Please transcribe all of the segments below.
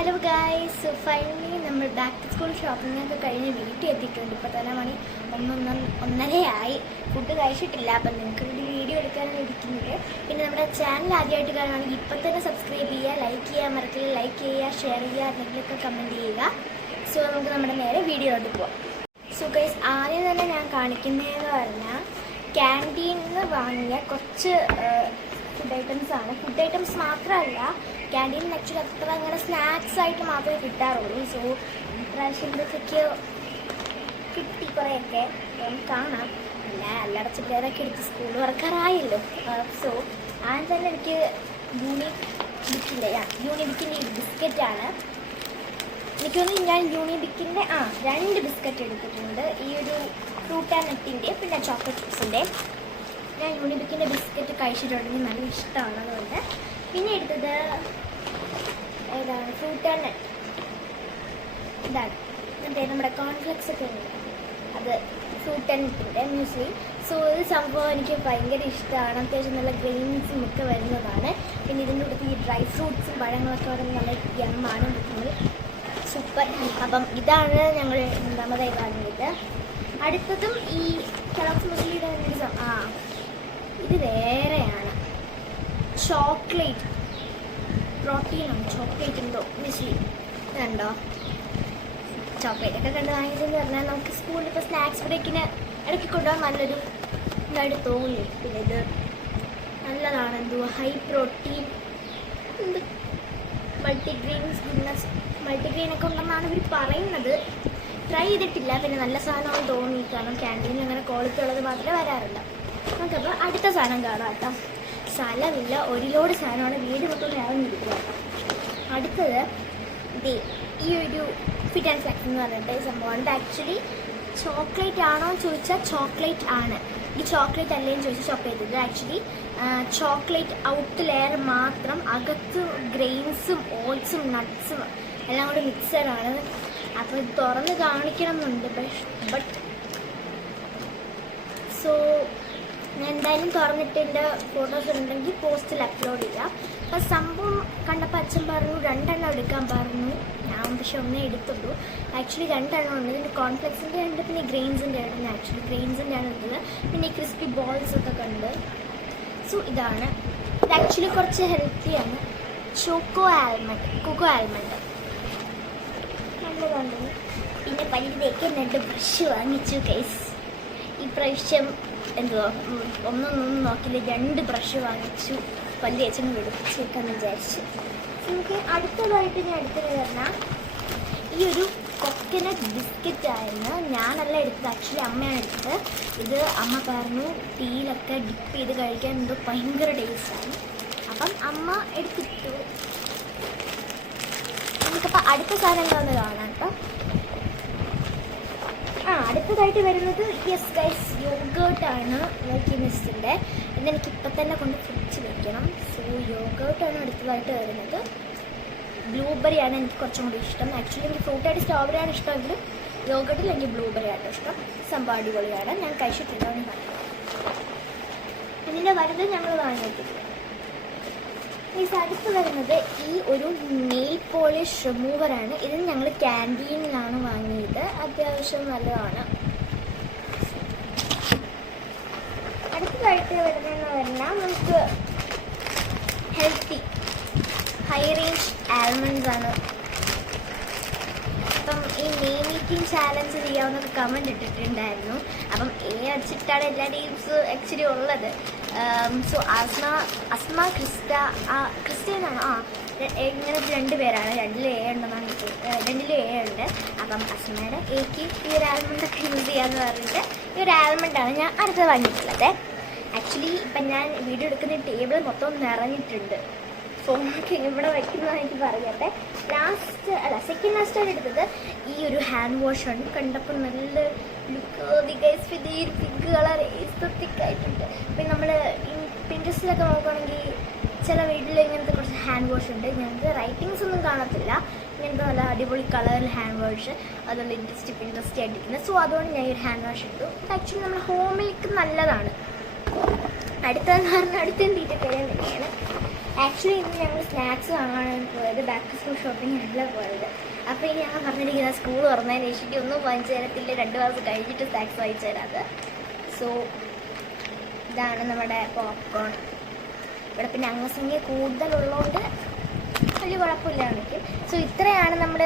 Hello guys, so finally നമ്മൾ back to school ഷോപ്പിംഗൊക്കെ കഴിഞ്ഞ് വീട്ടിൽ എത്തിയിട്ടുണ്ട്. ഇപ്പോൾ തന്നെ മണി 1:30 ഫുഡ് കഴിച്ചിട്ടില്ല. അപ്പം നിങ്ങൾക്ക് ഒരു വീഡിയോ എടുക്കാനാണ് ഇരിക്കുന്നത്. പിന്നെ നമ്മുടെ ചാനൽ ആദ്യമായിട്ട് കാണുകയാണെങ്കിൽ ഇപ്പം തന്നെ സബ്സ്ക്രൈബ് ചെയ്യുക, ലൈക്ക് ചെയ്യാൻ മറക്കില്ല, ലൈക്ക് ചെയ്യുക, ഷെയർ ചെയ്യുക, എന്തെങ്കിലുമൊക്കെ കമൻറ്റ് ചെയ്യുക. സോ നമുക്ക് നമ്മുടെ നേരെ വീഡിയോയിലോട്ട് പോവാം. സോ ഗൈസ്, ആദ്യം തന്നെ ഞാൻ കാണിക്കുന്നതെന്ന് പറഞ്ഞാൽ ക്യാൻറ്റീനിൽ നിന്ന് വാങ്ങിയ കുറച്ച് ഫുഡ് ഐറ്റംസ് മാത്രമല്ല, ക്യാൻറ്റീനിൽ ആക്ച്വലി അത്ര അങ്ങനെ സ്നാക്സ് ആയിട്ട് മാത്രമേ കിട്ടാറുള്ളൂ. സോ ഇപ്രാവശ്യം എന്തൊക്കെ കിട്ടി കുറേയൊക്കെ കാണാം. പിന്നെ അല്ലടച്ച പേരൊക്കെ എടുത്ത് സ്കൂൾ വർക്കാറായല്ലോ. സോ ആദ്യം തന്നെ എനിക്ക് യൂണിബിക്കിൻ്റെ ഈ ബിസ്ക്കറ്റാണ്. എനിക്കൊന്ന് ഞാൻ യൂണിബിക്കിൻ്റെ 2 ബിസ്ക്കറ്റ് എടുത്തിട്ടുണ്ട്. ഈ ഒരു ഫ്രൂട്ട് ആൻഡ് നട്ടിൻ്റെ പിന്നെ ചോക്ലേറ്റ് ചിപ്സിൻ്റെ. ഞാൻ യൂണിബിക്കിൻ്റെ ബിസ്ക്കറ്റ് കഴിച്ചിട്ടുണ്ടെങ്കിൽ നല്ല ഇഷ്ടമാണ്. അതുകൊണ്ട് പിന്നെ എടുത്തത് ഏതാണ്, ഫ്രൂട്ട് ആൻഡ് നട്ട്. ഇതാണ് മറ്റേ നമ്മുടെ കോൺഫ്ലെക്സ് ഒക്കെ ഉണ്ട്, അത് ഫ്രൂട്ട് ആൻഡ് നട്ടിൻ്റെ മ്യൂസ്ലി. സോ ഇത് സംഭവം എനിക്ക് ഭയങ്കര ഇഷ്ടമാണ്. അത്യാവശ്യം നല്ല ഗ്രെയിൻസും ഒക്കെ വരുന്നതാണ്. പിന്നെ ഇതിൻ്റെ കൂടെ ഈ ഡ്രൈ ഫ്രൂട്ട്സും പഴങ്ങളൊക്കെ വരുന്ന നല്ല യമ്മാണ് കിട്ടുന്നത്. സൂപ്പർ. അപ്പം ഇതാണ് ഞങ്ങൾ രണ്ടാമതായി വാങ്ങിയത്. അടുത്തതും ഈ കെലോഗ്സ് മ്യൂസ്ലിയുടെ ഇത് വേറെയാണ്. ചോക്ലേറ്റ് പ്രോട്ടീനാണ്, ചോക്ലേറ്റ് എന്തോ മ്യൂസ്ലി. ഇതുണ്ടോ, ചോക്ലേറ്റ് ഒക്കെ കണ്ട് വാങ്ങിച്ചെന്ന് പറഞ്ഞാൽ നമുക്ക് സ്കൂളിൽ ഇപ്പോൾ സ്നാക്സ് ബ്രേക്കിന് ഇടയ്ക്ക് കൊണ്ടുപോകാൻ നല്ലൊരു ഇതായിട്ട് തോന്നി. പിന്നെ ഇത് നല്ലതാണ്, എന്തോ ഹൈ പ്രോട്ടീൻ എന്ത് മൾട്ടിഗ്രെയിനൊക്കെ ഉണ്ടെന്നാണ് ഇവർ പറയുന്നത്. ട്രൈ ചെയ്തിട്ടില്ല. പിന്നെ നല്ല സാധനമാണ് തോന്നി, കാരണം ക്യാൻറ്റീനിൽ അങ്ങനെ ക്വാളിറ്റി ഉള്ളത് മാത്രമേ വരാറുള്ളൂ. നമുക്കപ്പോൾ അടുത്ത സാധനം കാണാം കേട്ടോ. സ്ഥലമില്ല, ഒരു ലോഡ് സാധനമാണ്, വീട് മൊത്തം ഇറങ്ങിയിരിക്കുക. അടുത്തത് ഈ ഒരു ഫിറ്റ് ആൻഡ് ഫ്ലെക്സ് എന്ന് പറഞ്ഞിട്ട് സംഭവമാണ്. ഇത് ആക്ച്വലി ചോക്ലേറ്റ് ആണോ എന്ന് ചോദിച്ചാൽ ചോക്ലേറ്റ് ആണ്. ഇത് ചോക്ലേറ്റ് അല്ലേന്ന് ചോദിച്ചാൽ ചോക്ലേറ്റ്. ഇത് ആക്ച്വലി ചോക്ലേറ്റ് ഔട്ട് ലെയർ മാത്രം, അകത്ത് ഗ്രെയിൻസും ഓട്സും നട്ട്സും എല്ലാം കൂടി മിക്സഡാണ്. അപ്പോൾ ഇത് തുറന്ന് കാണിക്കണം എന്നുണ്ട്, ബട്ട് സോ ഞാൻ എന്തായാലും തുറന്നിട്ട് എൻ്റെ ഫോട്ടോസ് ഉണ്ടെങ്കിൽ പോസ്റ്റിൽ അപ്ലോഡ് ചെയ്യാം. അപ്പോൾ സംഭവം കണ്ടപ്പോൾ അച്ഛൻ പറഞ്ഞു 2 എണ്ണം എടുക്കാൻ പറഞ്ഞു. ഞാൻ പക്ഷെ ഒന്നേ എടുത്തുള്ളൂ. ആക്ച്വലി 2 എണ്ണം ഉണ്ട്. ഇതിൻ്റെ കോൺഫ്ലെക്സിൻ്റെ ഉണ്ട്, പിന്നെ ഗ്രെയിൻസിൻ്റെ ഉണ്ട്. ആക്ച്വലി ഗ്രെയിൻസിൻ്റെ ആണ് എടുത്തത്. പിന്നെ ഈ ക്രിസ്പി ബോൾസ് ഒക്കെ കണ്ട്. സോ ഇതാണ്. ഇത് ആക്ച്വലി കുറച്ച് ഹെൽത്തിയാണ്. കൊക്കോ ആൽമണ്ട് നല്ലതാണ്. പിന്നെ പല്ല് തേക്കാനായിട്ട് ബ്രഷ് വാങ്ങിച്ചു ഗൈസ്. ഈ പ്രാവശ്യം എന്തുവാ ഒന്നൊന്നും നോക്കില്ല, 2 ബ്രഷ് വാങ്ങിച്ചു. പല്ല് തേച്ചൊന്ന് വെളുപ്പിച്ച് വെക്കാമെന്ന് വിചാരിച്ചു. നമുക്ക് അടുത്തതായിട്ട് ഞാൻ എടുത്തത് പറഞ്ഞാൽ ഈ ഒരു കൊക്കനട്ട് ബിസ്ക്കറ്റായിരുന്നു. ഞാനല്ല എടുത്തത്, ആക്ച്വലി അമ്മയാണ് എടുത്തത്. ഇത് അമ്മ പറഞ്ഞു ടീയിലൊക്കെ ഡിപ്പ് ചെയ്ത് കഴിക്കാൻ എന്തോ ഭയങ്കര ടേസ്റ്റാണ്. അപ്പം അമ്മ എടുത്തിട്ടു. നമുക്കപ്പോൾ അടുത്ത സാധനങ്ങളൊന്ന് കാണാം കേട്ടോ. അടുത്തതായിട്ട് വരുന്നത് യെസ് ഗൈസ്, യോഗേർട്ടാണ് വോക്കിനിസ്റ്റിൻ്റെ. ഇതെനിക്കിപ്പോൾ തന്നെ കൊണ്ട് ഫ്രിഡ്ജ് വെക്കണം. സോ യോഗേർട്ടാണ് അടുത്തതായിട്ട് വരുന്നത്. ബ്ലൂബെറിയാണ് എനിക്ക് കുറച്ചും കൂടി ഇഷ്ടം. ആക്ച്വലി എനിക്ക് ഫ്രൂട്ടായിട്ട് സ്ട്രോബെറിയാണ് ഇഷ്ടമെങ്കിലും യോഗേർട്ടിൽ എനിക്ക് ബ്ലൂബെറി ആയിട്ട് ഇഷ്ടം. സംഭവം അടിപൊളിയാണ്, ഞാൻ കഴിച്ചിട്ടുണ്ടോന്ന് പറഞ്ഞു. ഇതിൻ്റെ വലുത് ഞങ്ങൾ വാങ്ങിയിട്ടില്ല. അടുത്ത് വരുന്നത് ഈ ഒരു നെയിൽ പോളിഷ് റിമൂവറാണ്. ഇത് ഞങ്ങൾ ക്യാൻറ്റീനിലാണ് വാങ്ങിയത്. അത്യാവശ്യം നല്ലതാണ്. അടുത്തതായിട്ട് വരുന്നതെന്ന് പറഞ്ഞാൽ നമുക്ക് ഹെൽത്തി ഹൈ റേഞ്ച് ആൽമണ്ട്സ് ആണ്. അപ്പം ഈ നെയിം മീറ്റിംഗ് ചാലഞ്ച് ചെയ്യാവുന്ന കമൻറ്റ് ഇട്ടിട്ടുണ്ടായിരുന്നു. അപ്പം അടിച്ചിട്ടാണ് എല്ലാ ടീംസ് ആക്ച്വലി ഉള്ളത്. സോ അസ്മ ക്രിസ്റ്റ്യനാണ്. ഇങ്ങനെ 2 പേരാണ്. 2 ഉണ്ടെന്നാണ് കിട്ടിയത്. 2 ഉണ്ട്. അപ്പം അസ്മയുടെ എക്ക് ഈ ഒരു ആൽമണ്ടൊക്കെ യൂസ് ചെയ്യാമെന്ന് പറഞ്ഞിട്ട് ഈ ഒരു ആൽമണ്ടാണ് ഞാൻ അടുത്തത് വാങ്ങിയിട്ടുള്ളത്. ആക്ച്വലി ഇപ്പം ഞാൻ വീഡിയോ എടുക്കുന്ന ടേബിൾ മൊത്തം നിറഞ്ഞിട്ടുണ്ട്. ഫോണൊക്കെ ഇവിടെ വയ്ക്കുന്നതാണ് എനിക്ക് പറയട്ടെ. സെക്കൻഡ് ലാസ്റ്റാണ് എടുത്തത് ഈ ഒരു ഹാൻഡ് വാഷാണ്. കണ്ടപ്പോൾ നല്ല പിങ്ക് കളർ എസ്തെറ്റിക്കായിട്ടുണ്ട്. പിന്നെ നമ്മൾ പിൻട്രസ്റ്റിലൊക്കെ നോക്കുകയാണെങ്കിൽ ചില വീട്ടിൽ ഇങ്ങനത്തെ കുറച്ച് ഹാൻഡ് വാഷ് ഉണ്ട്. ഇങ്ങനത്തെ റൈറ്റിങ്സ് ഒന്നും കാണത്തില്ല. ഇങ്ങനത്തെ നല്ല അടിപൊളി കളറിൽ ഹാൻഡ് വാഷ്, അതുകൊണ്ട് ഇൻട്രസ്റ്റ് ആയിട്ടിരിക്കുന്നത്. സോ അതുകൊണ്ട് ഞാൻ ഈ ഒരു ഹാൻഡ് വാഷ് എടുത്തു. ആക്ച്വലി നമ്മുടെ ഹോമിലേക്ക് നല്ലതാണ്. അടുത്തതെന്ന് പറഞ്ഞാൽ അടുത്ത തീറ്റ പേര് തന്നെയാണ് ആക്ച്വലി ഇന്ന് ഞങ്ങൾ സ്നാക്സ് വാങ്ങാനാണ് പോയത്, ബാക്ക് ടു സ്കൂൾ ഷോപ്പിംഗ് അല്ല പോയത്. അപ്പോൾ ഇനി ഞങ്ങൾ പറഞ്ഞിരിക്കുന്ന സ്കൂൾ തുറന്നതിന് ശേഷം ഒന്നും വാങ്ങിച്ചു തരത്തില്ല, 2 മാസം കഴിഞ്ഞിട്ട് സ്നാക്സ് വാങ്ങിച്ചു തരാത്. സോ ഇതാണ് നമ്മുടെ പോപ്കോൺ. ഇവിടെ പിന്നെ അംഗസംഖ്യ കൂടുതലുള്ളതുകൊണ്ട് വലിയ കുഴപ്പമില്ല എനിക്ക്. സോ ഇത്രയാണ് നമ്മൾ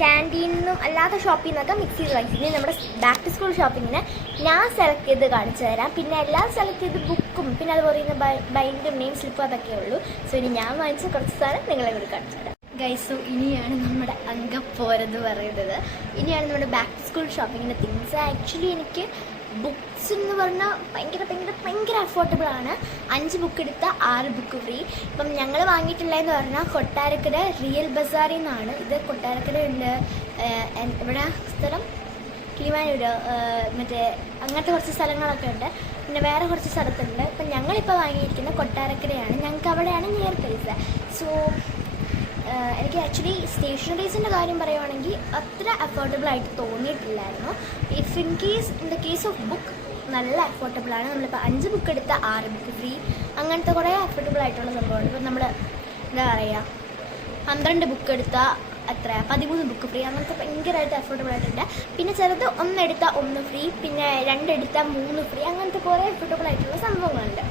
ക്യാൻറ്റീനിന്നും അല്ലാത്ത ഷോപ്പിൽ നിന്നൊക്കെ മിക്സ് ചെയ്ത് കഴിച്ചു. ഇനി നമ്മുടെ ബാക്ക് ടു സ്കൂൾ ഷോപ്പിങ്ങിന് ഞാൻ സെലക്ട് ചെയ്ത് കാണിച്ചു തരാം. പിന്നെ എല്ലാം സെലക്ട് ചെയ്ത് ബുക്കും പിന്നെ അതുപോലെ ബൈൻഡും നെയിം സ്ലിപ്പും അതൊക്കെ ഉള്ളൂ. സോ ഇനി ഞാൻ വാങ്ങിച്ച കുറച്ച് സാധനം നിങ്ങളെ കൂടി കാണിച്ചു തരാം. ഗൈസ്, സോ ഇനിയാണ് നമ്മുടെ അങ്കപ്പോരെന്ന് പറയുന്നത്. ഇനിയാണ് നമ്മുടെ ബാക്ക് ടു സ്കൂൾ ഷോപ്പിങ്ങിൻ്റെ തിങ്സ്. ആക്ച്വലി എനിക്ക് ബുക്സ് എന്ന് പറഞ്ഞാൽ ഭയങ്കര അഫോർഡബിൾ ആണ്. 5 ബുക്ക് എടുത്താൽ 6 ബുക്ക് ഫ്രീ. ഇപ്പം ഞങ്ങൾ വാങ്ങിയിട്ടുള്ളതെന്ന് പറഞ്ഞാൽ കൊട്ടാരക്കര റിയൽ ബസാറിൽ നിന്നാണ്. ഇത് കൊട്ടാരക്കര ഉണ്ട്, ഇവിടെ സ്ഥലം കിളിമാനൂർ, മറ്റേ അങ്ങനത്തെ കുറച്ച് സ്ഥലങ്ങളൊക്കെ ഉണ്ട്. പിന്നെ വേറെ കുറച്ച് സ്ഥലത്തുണ്ട്. ഇപ്പം ഞങ്ങളിപ്പോൾ വാങ്ങിയിരിക്കുന്ന കൊട്ടാരക്കരയാണ്. ഞങ്ങൾക്ക് അവിടെയാണ് നിയർ പ്ലേസ്. സോ എനിക്ക് ആക്ച്വലി സ്റ്റേഷനറീസിൻ്റെ കാര്യം പറയുവാണെങ്കിൽ അത്ര അഫോർഡബിൾ ആയിട്ട് തോന്നിയിട്ടില്ലായിരുന്നു. In the case of book നല്ല അഫോർഡബിളാണ്. നമ്മളിപ്പോൾ 5 ബുക്ക് എടുത്താൽ 6 ബുക്ക് ഫ്രീ, അങ്ങനത്തെ കുറേ അഫോർഡബിൾ ആയിട്ടുള്ള സംഭവമാണ്. ഇപ്പം നമ്മൾ എന്താ പറയുക, 12 ബുക്ക് എടുത്താൽ 13 ബുക്ക് ഫ്രീ, അങ്ങനത്തെ ഭയങ്കരമായിട്ട് അഫോർഡബിൾ ആയിട്ടുണ്ട്. പിന്നെ ചിലത് 1 എടുത്താൽ 1 ഫ്രീ, പിന്നെ 2 എടുത്താൽ 3 ഫ്രീ, അങ്ങനത്തെ കുറേ അഫോർഡബിൾ ആയിട്ടുള്ള സംഭവങ്ങളുണ്ട്.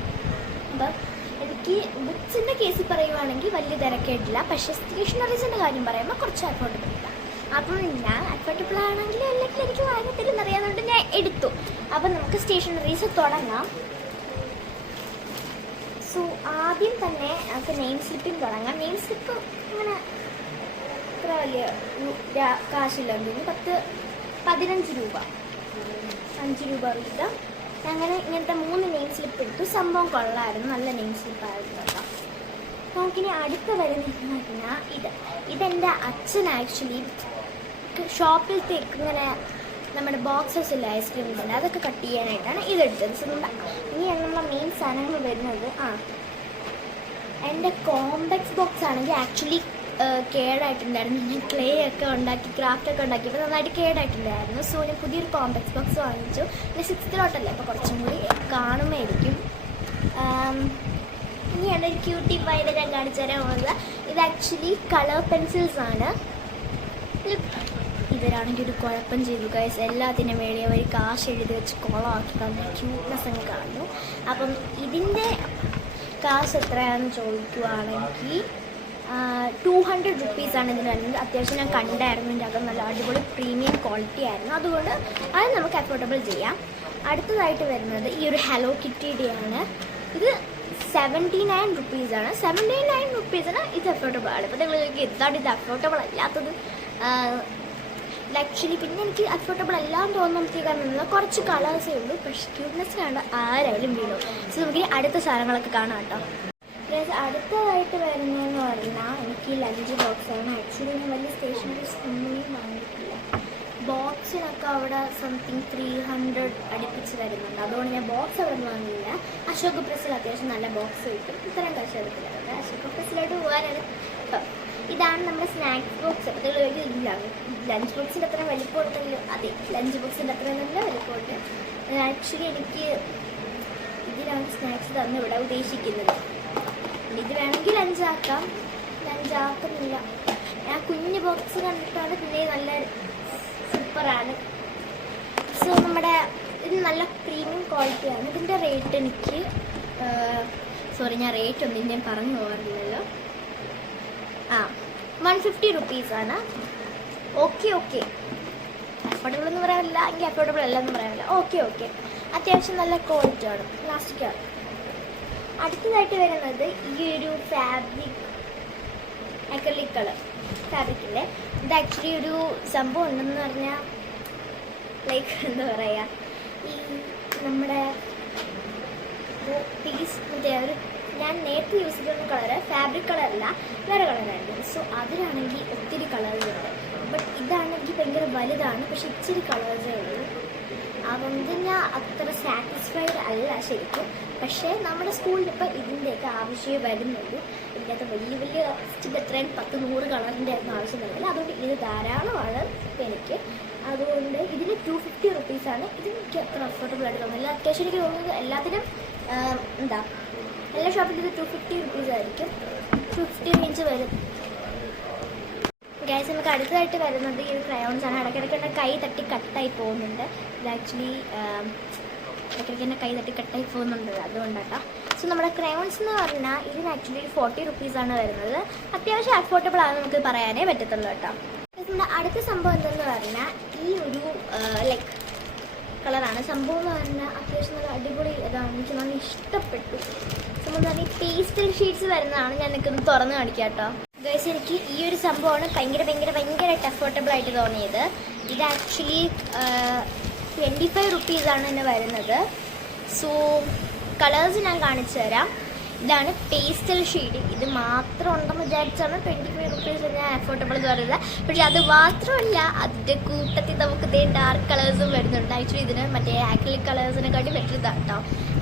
അപ്പം എനിക്ക് ബുക്സിൻ്റെ കേസിൽ പറയുവാണെങ്കിൽ വലിയ തിരക്കായിട്ടില്ല. പക്ഷേ സ്റ്റേഷനറീസിൻ്റെ കാര്യം പറയുമ്പോൾ കുറച്ച് അഫോർഡബിൾ ഇല്ല. അപ്പം ഞാൻ അഫോർഡബിൾ ആണെങ്കിൽ അല്ലെങ്കിൽ എനിക്ക് വാങ്ങത്തില്ലെന്ന് അറിയാവുന്നതുകൊണ്ട് ഞാൻ എടുത്തു. അപ്പം നമുക്ക് സ്റ്റേഷനറീസ് തുടങ്ങാം. സോ ആദ്യം തന്നെ നമുക്ക് നെയിം സ്ലിപ്പിൽ തുടങ്ങാം. നെയിം സ്ലിപ്പ് ഇങ്ങനെ ഇത്ര വലിയ കാശില്ലെന്ന് 15 രൂപ, 5 രൂപ വീതം. അങ്ങനെ ഇങ്ങനത്തെ 3 നെയിം സ്ലിപ്പ് എടുത്തു. സംഭവം കൊള്ളായിരുന്നു, നല്ല നെയിം സ്ലിപ്പായിരുന്നു കേട്ടോ. നമുക്കിനി അടുത്ത വരുന്ന ഇതെൻ്റെ അച്ഛൻ ആക്ച്വലി ഷോപ്പിലത്തേക്ക് ഇങ്ങനെ നമ്മുടെ ബോക്സസ് ഇല്ല, ഐസ്ക്രീംസ് ഉണ്ട്, അതൊക്കെ കട്ട് ചെയ്യാനായിട്ടാണ് ഇതെടുത്തത്. സോ ഇനിയാണ് നമ്മുടെ മെയിൻ സാധനങ്ങൾ വരുന്നത്. എൻ്റെ കോംപ്ലക്സ് ബോക്സ് ആണെങ്കിൽ ആക്ച്വലി കേടായിട്ടുണ്ടായിരുന്നു. ഞാൻ ക്ലേ ഒക്കെ ഉണ്ടാക്കി ക്രാഫ്റ്റൊക്കെ ഉണ്ടാക്കിയപ്പോൾ നന്നായിട്ട് കേടായിട്ടുണ്ടായിരുന്നു. സോ ഞാൻ പുതിയൊരു കോംപ്ലക്സ് ബോക്സ് വാങ്ങിച്ചു. പിന്നെ 6th അപ്പോൾ കുറച്ചും കൂടി കാണുമായിരിക്കും. ഇനിയാണ് ഒരു ക്യൂട്ടി പൈൻ്റെ ഞാൻ കാണിച്ചു തരാൻ പോകുന്നത്. ഇത് ആക്ച്വലി കളർ പെൻസിൽസ് ആണ്. ഇവരാണെങ്കിൽ ഒരു കുഴപ്പം ചെയ്തു ഗൈസ്, എല്ലാത്തിനും വേണ്ടി അവർ കാശ് എഴുതി വെച്ച് കുളമാക്കി കളഞ്ഞു, ക്യൂട്ട്നെസ് അങ്ങ് കളഞ്ഞു. അപ്പം ഇതിൻ്റെ കാശ് എത്രയാണെന്ന് ചോദിക്കുവാണെങ്കിൽ 200 റുപ്പീസാണ് ഇതിന് വരുന്നത്. അത്യാവശ്യം ഞാൻ കണ്ടായിരുന്നു, ഇതിൻ്റെ അകം നല്ല അടിപൊളി പ്രീമിയം ക്വാളിറ്റി ആയിരുന്നു. അതുകൊണ്ട് അത് നമുക്ക് അഫോർഡബിൾ ചെയ്യാം. അടുത്തതായിട്ട് വരുന്നത് ഈ ഒരു ഹലോ കിറ്റിയുടെയാണ്. ഇത് 79 റുപ്പീസാണ്. 79 റുപ്പീസിന് ഇത് അഫോർഡബിൾ ആണ്. ഇപ്പോൾ നിങ്ങൾ എന്താണ് ഇത് അഫോർഡബിൾ അല്ലാത്തത്? ആക്ച്വലി പിന്നെ എനിക്ക് അഫോർഡബിൾ അല്ലാന്ന് തോന്നുമ്പോഴത്തേക്കാണ് കുറച്ച് കളേഴ്സേ ഉള്ളൂ, പക്ഷേ ക്യൂട്ട്നെസ് കണ്ട ആരായാലും വീണു. സോ നമുക്ക് അടുത്ത സാധനങ്ങളൊക്കെ കാണാം കേട്ടോ. അടുത്തതായിട്ട് വരുന്നതെന്ന് പറഞ്ഞാൽ എനിക്ക് ലഞ്ച് ബോക്സാണ്. ആക്ച്വലി ഞാൻ വലിയ സ്റ്റേഷനറീസ് ഒന്നും വാങ്ങിയിട്ടില്ല. ബോക്സിനൊക്കെ അവിടെ സംതിങ് 300 അടുപ്പിച്ച് വരുന്നുണ്ട്. അതുകൊണ്ട് ഞാൻ ബോക്സ് അവിടെ നിന്ന് വാങ്ങിയില്ല. അശോക് പ്രസ്സിൽ അത്യാവശ്യം നല്ല ബോക്സ് കിട്ടും. ഇത്രയും കാശ് എടുത്തിട്ടുണ്ട്. അശോക് പ്രസ്സിലോട്ട് പോകാനാണ് ഇപ്പം. ഇതാണ് നമ്മുടെ സ്നാക്സ് ബോക്സ്. അപ്പോൾ ലഞ്ച് ബോക്സിൻ്റെ അത്ര വലിപ്പം ഉണ്ടെങ്കിലും അതെ, ലഞ്ച് ബോക്സിൻ്റെ അത്ര നല്ല വലിപ്പമുണ്ട്. ആക്ച്വലി എനിക്ക് ഇതിലാണ് സ്നാക്സ് തന്നു ഇവിടെ ഉദ്ദേശിക്കുന്നത്. ഇത് വേണമെങ്കിൽ ലഞ്ചാക്കാം, ലഞ്ചാക്കുന്നില്ല. ഞാൻ കുഞ്ഞ് ബോക്സ് കണ്ടിട്ടാണ് പിന്നെ നല്ല സൂപ്പറാണ്. സോ നമ്മുടെ ഇത് നല്ല പ്രീമിയം ക്വാളിറ്റിയാണ്. ഇതിൻ്റെ റേറ്റ് എനിക്ക് ഞാൻ റേറ്റ് ഒന്നും ഞാൻ പറഞ്ഞു പോകാറില്ലല്ലോ. 150 റുപ്പീസാണ്. ഓക്കെ അഫോർഡബിൾ എന്ന് പറയാനില്ല, എങ്കിൽ അഫോർഡബിൾ അല്ലെന്ന് പറയാനില്ല. ഓക്കെ അത്യാവശ്യം നല്ല ക്വാളിറ്റിയാണ്, പ്ലാസ്റ്റിക്കാണ്. അടുത്തതായിട്ട് വരുന്നത് ഈ ഒരു അക്രിലിക് കളർ ഫാബ്രിക്കിൻ്റെ. ഇത് ആക്ച്വലി ഒരു സംഭവം ഉണ്ടെന്ന് പറഞ്ഞാൽ ലൈക്ക് എന്താ പറയുക, ഈ നമ്മുടെ പീസ് മറ്റേ ഒരു ഞാൻ നേരത്തെ യൂസ് ചെയ്തിരുന്ന കളറ് ഫാബ്രിക് കളറല്ല, വേറെ കളറായിരുന്നു. സോ അതിലാണെങ്കിൽ ഒത്തിരി കളേഴ്സുണ്ട്. ബട്ട് ഇതാണെങ്കിൽ ഭയങ്കര വലുതാണ്, പക്ഷെ ഇച്ചിരി കളേഴ്സേ ഉള്ളൂ. അതുകൊണ്ട് ഞാൻ അത്ര സാറ്റിസ്ഫൈഡ് അല്ല ശരിക്കും. പക്ഷേ നമ്മുടെ സ്കൂളിൽ ഇപ്പോൾ ഇതിൻ്റെയൊക്കെ ആവശ്യമേ വരുന്നുള്ളൂ. ഇതിനകത്ത് വലിയ എത്രയും 10-100 കളറിൻ്റെ ഒന്നും ആവശ്യം വരുന്നില്ല. അതുകൊണ്ട് ഇത് ധാരാളമാണ് എനിക്ക്. അതുകൊണ്ട് ഇതിന് 250 റുപ്പീസാണ്. ഇത് എനിക്ക് അത്ര അഫോർഡബിൾ ആയിട്ട് തോന്നുന്നില്ല. അത്യാവശ്യം എനിക്ക് തോന്നുന്നത് എല്ലാത്തിനും എല്ലാ ഷോപ്പിലും ഇത് 250 റുപ്പീസ് ആയിരിക്കും. 50 ഇഞ്ച് വരും. ഗൈസ്, നമുക്ക് അടുത്തതായിട്ട് വരുന്നത് ഈ ക്രയോൺസ് ആണ്. ഇടയ്ക്കിടയ്ക്ക് എൻ്റെ കൈ തട്ടി കട്ടായി പോകുന്നുണ്ട്. ഇത് ആക്ച്വലി ഇടയ്ക്കിടയ്ക്ക് എൻ്റെ കൈ തട്ടി കട്ടായി പോകുന്നുണ്ട്, അതുകൊണ്ടാട്ടോ. സോ നമ്മുടെ ക്രയോൺസ് എന്ന് പറഞ്ഞാൽ ഇതിന് ആക്ച്വലി 40 റുപ്പീസാണ് വരുന്നത്. അത്യാവശ്യം അഫോർഡബിൾ ആണ്, നമുക്ക് പറയാനേ പറ്റത്തുള്ളൂ കേട്ടോ. നമ്മുടെ അടുത്ത സംഭവം എന്തെന്ന് പറഞ്ഞാൽ ഈ ഒരു ലൈക്ക് കളറാണ്. സംഭവം എന്ന് പറഞ്ഞാൽ അത്യാവശ്യം നല്ല അടിപൊളി ഇതാണ്, എനിക്ക് നല്ല ഇഷ്ടപ്പെട്ടു. സംഭവം എന്ന് പറഞ്ഞാൽ പേസ്റ്റൽ ഷീറ്റ്സ് വരുന്നതാണ്. ഞാൻ എനിക്കൊന്ന് തുറന്ന് കാണിക്കാം കേട്ടോ. ഗൈസ്, എനിക്ക് ഈ ഒരു സംഭവമാണ് ഭയങ്കരമായിട്ട് അഫോർഡബിൾ ആയിട്ട് തോന്നിയത്. ഇത് ആക്ച്വലി 25 റുപ്പീസാണ് ഇതിന് വരുന്നത്. സോ കളേഴ്സ് ഞാൻ കാണിച്ചു തരാം. ഇതാണ് പേസ്റ്റൽ ഷെയ്ഡ്. ഇത് മാത്രം ഉണ്ടെന്ന് വിചാരിച്ചാണ് 25 റുപ്പീസ് ഞാൻ അഫോർഡബിൾ എന്ന് പറയുന്നത്. പക്ഷെ അത് മാത്രമല്ല, അതിൻ്റെ കൂട്ടത്തിൽ നമുക്ക് ഡാർക്ക് കളേഴ്സും വരുന്നുണ്ട്. ആക്ച്വലി ഇതിന് മറ്റേ ആക്രിലിക് കളേഴ്സിനെക്കാട്ടി ബെറ്റർ ഇതാണ് കേട്ടോ.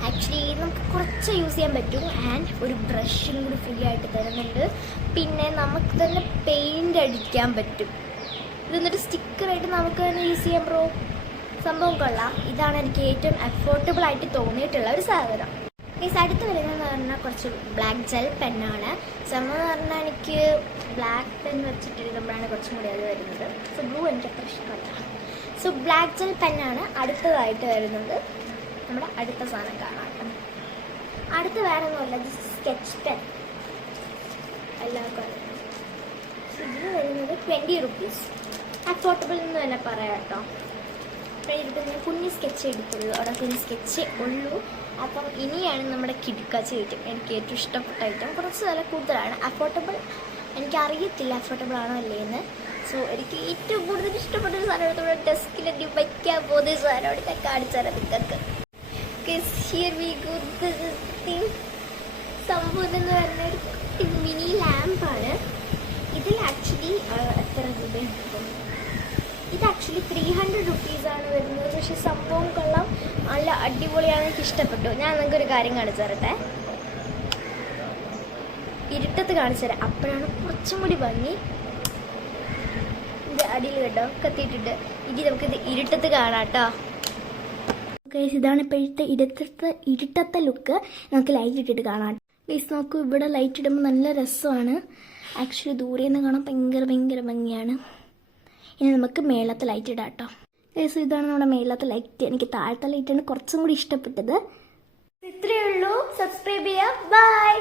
ആക്ച്വലി നമുക്ക് കുറച്ച് യൂസ് ചെയ്യാൻ പറ്റും. ആൻഡ് ഒരു ബ്രഷും കൂടി ഫ്രീ ആയിട്ട് തരുന്നുണ്ട്. പിന്നെ നമുക്ക് തന്നെ പെയിൻ്റ് അടിക്കാൻ പറ്റും. ഇതെന്നിട്ട് സ്റ്റിക്കറായിട്ട് നമുക്ക് തന്നെ യൂസ് ചെയ്യാം ബ്രോ. സംഭവം കൊള്ളാം. ഇതാണ് എനിക്ക് ഏറ്റവും അഫോർഡബിൾ ആയിട്ട് തോന്നിയിട്ടുള്ള ഒരു സാധനം. ഗൈസ്, അടുത്ത് വരുന്നതെന്ന് പറഞ്ഞാൽ കുറച്ച് ബ്ലാക്ക് ജെൽ പെന്നാണ്. സംഭവം എന്ന് പറഞ്ഞാൽ എനിക്ക് ബ്ലാക്ക് പെൻ വെച്ചിട്ട് എഴുതുമ്പോഴാണ് കുറച്ചും കൂടി അത് വരുന്നത്. സോ ബ്ലൂ എനിക്ക് അത്ര ഇഷ്ടമല്ല. സോ ബ്ലാക്ക് ജെൽ പെന്നാണ് അടുത്തതായിട്ട് വരുന്നത്. നമ്മുടെ അടുത്ത സാധനം കാണാം. അടുത്ത് വേറെ ഒന്നുമല്ല, സ്കെച്ച് പെൻ. എല്ലാവർക്കും അറിയാം. ഇതിന് വരുന്നത് 20 റുപ്പീസ്. അഫോർഡബിൾ എന്ന് തന്നെ പറയാം കേട്ടോ. ഞാൻ കുഞ്ഞ് സ്കെച്ച് എടുത്തുള്ളൂ, അവിടെ കുഞ്ഞ് സ്കെച്ച് ഉള്ളൂ. അപ്പം ഇനിയാണ് നമ്മുടെ കിടുക്കാച്ചി ഐറ്റം. എനിക്ക് ഏറ്റവും ഇഷ്ടപ്പെട്ട ഐറ്റം. കുറച്ച് വില കൂടുതലാണ്. അഫോർഡബിൾ എനിക്കറിയത്തില്ല അഫോർഡബിൾ ആണോ അല്ലേ എന്ന്. സോ എനിക്ക് ഏറ്റവും കൂടുതൽ ഇഷ്ടപ്പെട്ട ഒരു സാധനം എടുത്തോടെ ഡെസ്കിൽ വയ്ക്കാൻ പോകുന്ന സാധനമാണ് ഞാൻ കാണിച്ചു തരാം നിങ്ങൾക്ക്. സംഭവം എന്ന് പറഞ്ഞ ഒരു മിനി ലാമ്പാണ്. ഇതിൽ ആക്ച്വലി എത്ര രൂപ കിട്ടും? ഇത് ആക്ച്വലി 300 റുപ്പീസാണ് വരുന്നത്. പക്ഷെ സംഭവം കൊള്ളാം, നല്ല അടിപൊളിയാണ്, എനിക്ക് ഇഷ്ടപ്പെട്ടു. ഞാൻ നിങ്ങൾക്കൊരു കാര്യം കാണിച്ചു തരട്ടെ. ഇരുട്ടത്ത് കാണിച്ചു തരാം, അപ്പോഴാണ് കുറച്ചും കൂടി ഭംഗി. ഇത് അടിയിൽ കേട്ടോ കത്തിയിട്ടിട്ട്. ഇനി നമുക്കിത് ഇരുട്ടത്ത് കാണാം കേട്ടോ. ഗൈസ്, ഇതാണ് ഇപ്പോഴത്തെ ഇരുട്ടത്തെ ലുക്ക്. നമുക്ക് ലൈറ്റ് ഇട്ടിട്ട് കാണാം. ഗൈസ് നോക്കൂ, ഇവിടെ ലൈറ്റ് ഇടുമ്പോൾ നല്ല രസമാണ്. ആക്ച്വലി ദൂരെ നിന്ന് കാണാൻ ഭയങ്കര ഭംഗിയാണ്. ഇനി നമുക്ക് മേളത്തെ ലൈറ്റ് ഇടാം കേട്ടോ. ഗൈസ്, ഇതാണ് നമ്മുടെ മേളത്തെ ലൈറ്റ്. എനിക്ക് താഴത്തെ ലൈറ്റാണ് കുറച്ചും കൂടി ഇഷ്ടപ്പെട്ടത്. ഇത്രയേ ഉള്ളൂ. സബ്സ്ക്രൈബ് ചെയ്യുക. ബൈ.